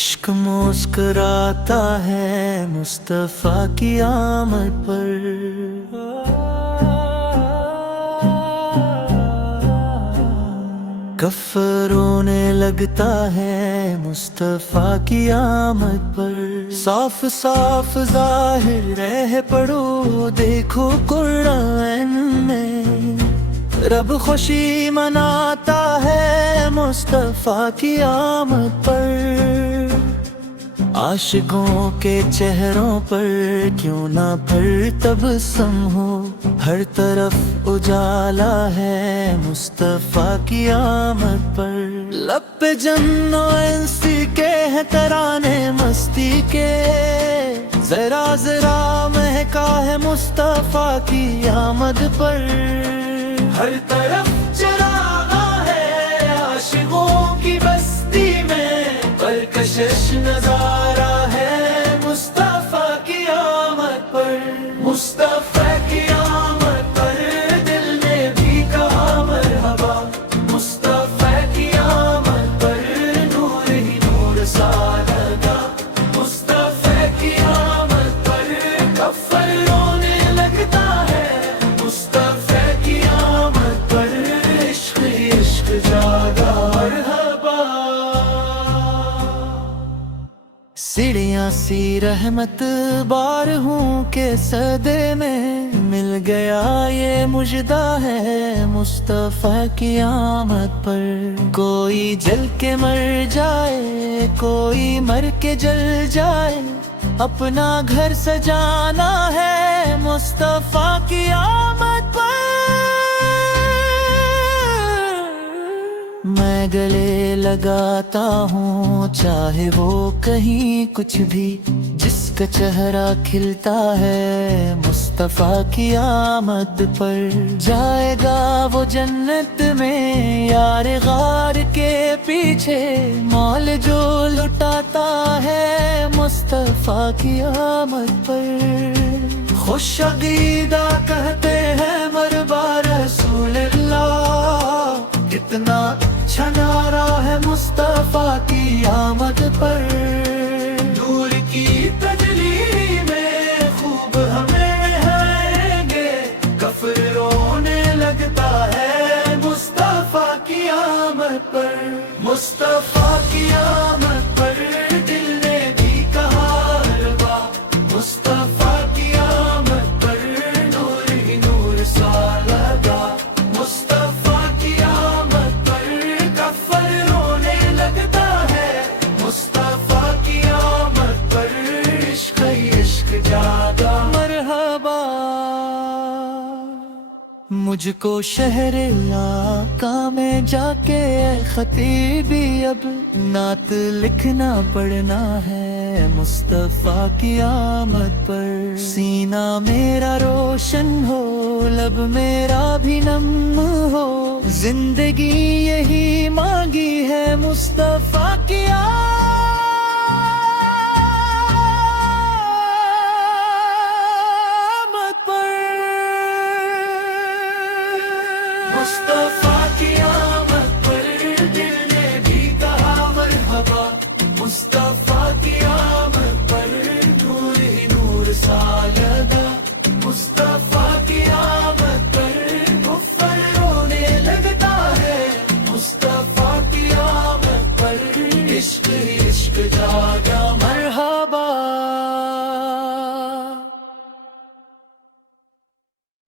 عشق مسکراتا ہے مصطفیٰ کی آمد پر، کفر رونے لگتا ہے مصطفیٰ کی آمد پر، صاف صاف ظاہر رہ پڑھو دیکھو قرآن میں، رب خوشی مناتا ہے مصطفیٰ کی آمد پر، عاشقوں کے چہروں پر کیوں نہ پھر تبسم ہو، ہر طرف اجالا ہے مصطفیٰ کی آمد پر، لب پہ جن و انسی کے ہیں ترانے مستی کے، ذرا ذرا مہکا ہے مصطفیٰ کی آمد پر، ہر طرف چراغاں ہے عاشقوں کی بستی میں، پرکشش نظارہ ہے مصطفیٰ کی آمد پر، مصطفیٰ کی آمد پر دل نے بھی کہا مرحبا، مصطفیٰ کی آمد پر نور ہی نور سا لگا، مصطفیٰ کی آمد پر کفر رونے لگتا ہے، مصطفیٰ کی آمد پر عشق ہی عشق جاگا مرحبا، سیڑھیاں سی رحمت بار ہوں کے صدے میں، مل گیا یہ مژدہ ہے مصطفیٰ کی آمد پر، کوئی جل کے مر جائے کوئی مر کے جل جائے، اپنا گھر سجانا ہے مصطفیٰ کی آمد پر، میں گلے لگاتا ہوں چاہے وہ کہیں کچھ بھی، جس کا چہرہ کھلتا ہے مصطفیٰ کی آمد پر، جائے گا وہ جنت میں یار غار کے پیچھے، مال جو لٹاتا ہے مصطفیٰ کی آمد پر، خوش عقیدہ کہتے ہیں مرحبا رسول اللہ، کتنا چھنارا ہے مصطفیٰ کی آمد پر، نور کی تجلی میں خوب ہمیں نہائیں گے، کفر رونے لگتا ہے مصطفیٰ کی آمد پر، مصطفیٰ کی آمد پر دل نے بھی کہا مرحبا، مصطفیٰ کی آمد پر نور ہی نور سا لگا، مصطفیٰ کی آمد پر کفر رونے لگتا ہے، مصطفیٰ کی آمد پر عشق ہی عشق جاگا مرحبا، مجھ کو شہر آقا میں جا کے اے خطیبی اب نعت لکھنا پڑھنا ہے مصطفیٰ کی آمد پر، سینہ میرا روشن ہو لب میرا بھی نم ہو، زندگی یہی مانگی ہے مصطفیٰ کی آمد پر، مصطفیٰ کی آمد پر دل نے بھی کہا مرحبا، مصطفیٰ کی آمد پر نور ہی نور سا لگا، مصطفیٰ کی آمد پر کفر رونے لگتا ہے، مصطفیٰ کی آمد پر عشق ہی عشق جاگا۔